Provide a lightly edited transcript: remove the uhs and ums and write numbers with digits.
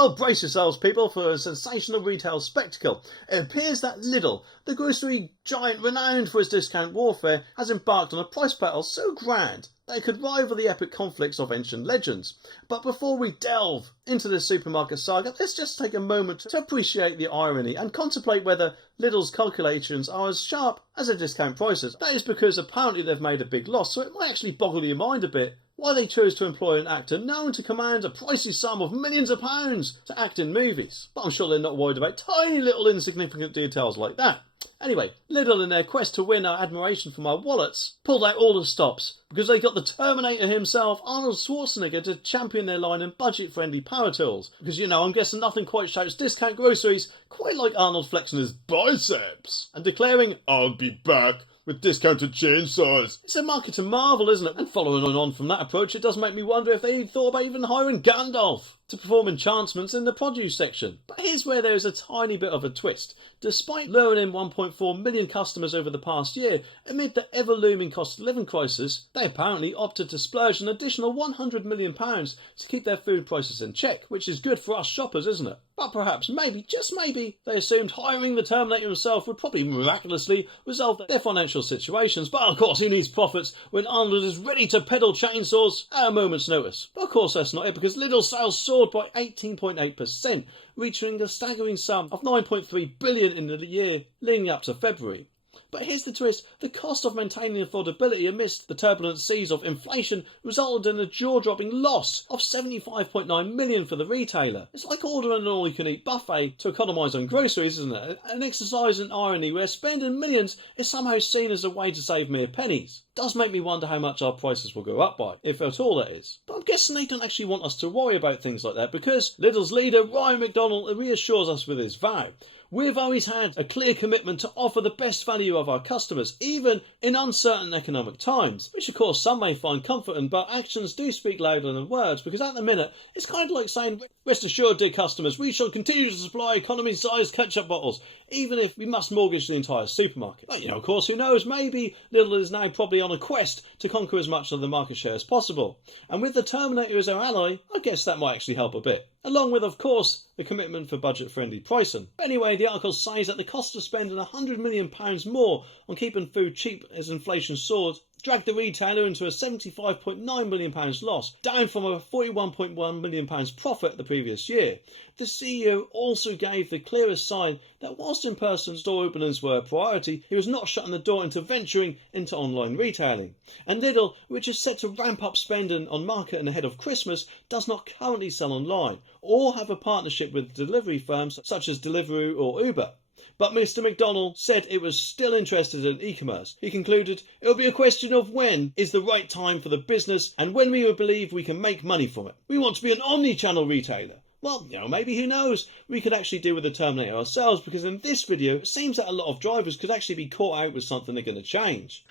Well, brace yourselves, people, for a sensational retail spectacle. It appears that Lidl, the grocery giant renowned for its discount warfare, has embarked on a price battle so grand that it could rival the epic conflicts of ancient legends. But before we delve into this supermarket saga, let's just take a moment to appreciate the irony and contemplate whether Lidl's calculations are as sharp as their discount prices. That is because apparently they've made a big loss, so it might actually boggle your mind a bit why they chose to employ an actor known to command a pricey sum of millions of pounds to act in movies. But I'm sure they're not worried about tiny little insignificant details like that. Anyway, Lidl, in their quest to win our admiration from our wallets, pulled out all the stops because they got the Terminator himself, Arnold Schwarzenegger, to champion their line in budget-friendly power tools. Because, I'm guessing nothing quite shouts discount groceries quite like Arnold flexing his biceps and declaring, "I'll be back with discounted chainsaws." It's a marketing marvel, isn't it? And following on from that approach, it does make me wonder if they thought about even hiring Gandalf to perform enchantments in the produce section. But here's where there is a tiny bit of a twist. Despite luring in 1.4 million customers over the past year, amid the ever-looming cost of living crisis, they apparently opted to splurge an additional £100 million to keep their food prices in check, which is good for us shoppers, isn't it? But perhaps, maybe, just maybe, they assumed hiring the Terminator himself would probably miraculously resolve their financial situations. But of course, who needs profits when Arnold is ready to peddle chainsaws at a moment's notice? But of course, that's not it, because Lidl sales soared by 18.8%, reaching a staggering sum of £9.3 billion in the year leading up to February. But here's the twist. The cost of maintaining affordability amidst the turbulent seas of inflation resulted in a jaw-dropping loss of £75.9 million for the retailer. It's like ordering an all-you-can-eat buffet to economise on groceries, isn't it? An exercise in irony where spending millions is somehow seen as a way to save mere pennies. Does make me wonder how much our prices will go up by, if at all that is. But I'm guessing they don't actually want us to worry about things like that, because Lidl's leader, Ryan McDonald, reassures us with his vow. We've always had a clear commitment to offer the best value of our customers, even in uncertain economic times, which of course some may find comforting, but actions do speak louder than words, because at the minute, it's kind of like saying, "Rest assured, dear customers, we shall continue to supply economy-sized ketchup bottles, even if we must mortgage the entire supermarket." But, of course, who knows, maybe Lidl is now probably on a quest to conquer as much of the market share as possible. And with the Terminator as our ally, I guess that might actually help a bit. Along with, of course, the commitment for budget-friendly pricing. But anyway, the article says that the cost of spending £100 million more on keeping food cheap as inflation soared dragged the retailer into a £75.9 million loss, down from a £41.1 million profit the previous year. The CEO also gave the clearest sign that whilst in-person store openings were a priority, he was not shutting the door into venturing into online retailing. And Lidl, which is set to ramp up spending on marketing ahead of Christmas, does not currently sell online or have a partnership with delivery firms such as Deliveroo or Uber. But Mr. McDonald said it was still interested in e-commerce. He concluded, "It'll be a question of when is the right time for the business and when we will believe we can make money from it. We want to be an omni-channel retailer." Well, maybe, who knows, we could actually deal with the Terminator ourselves, because in this video, it seems that a lot of drivers could actually be caught out with something they're going to change.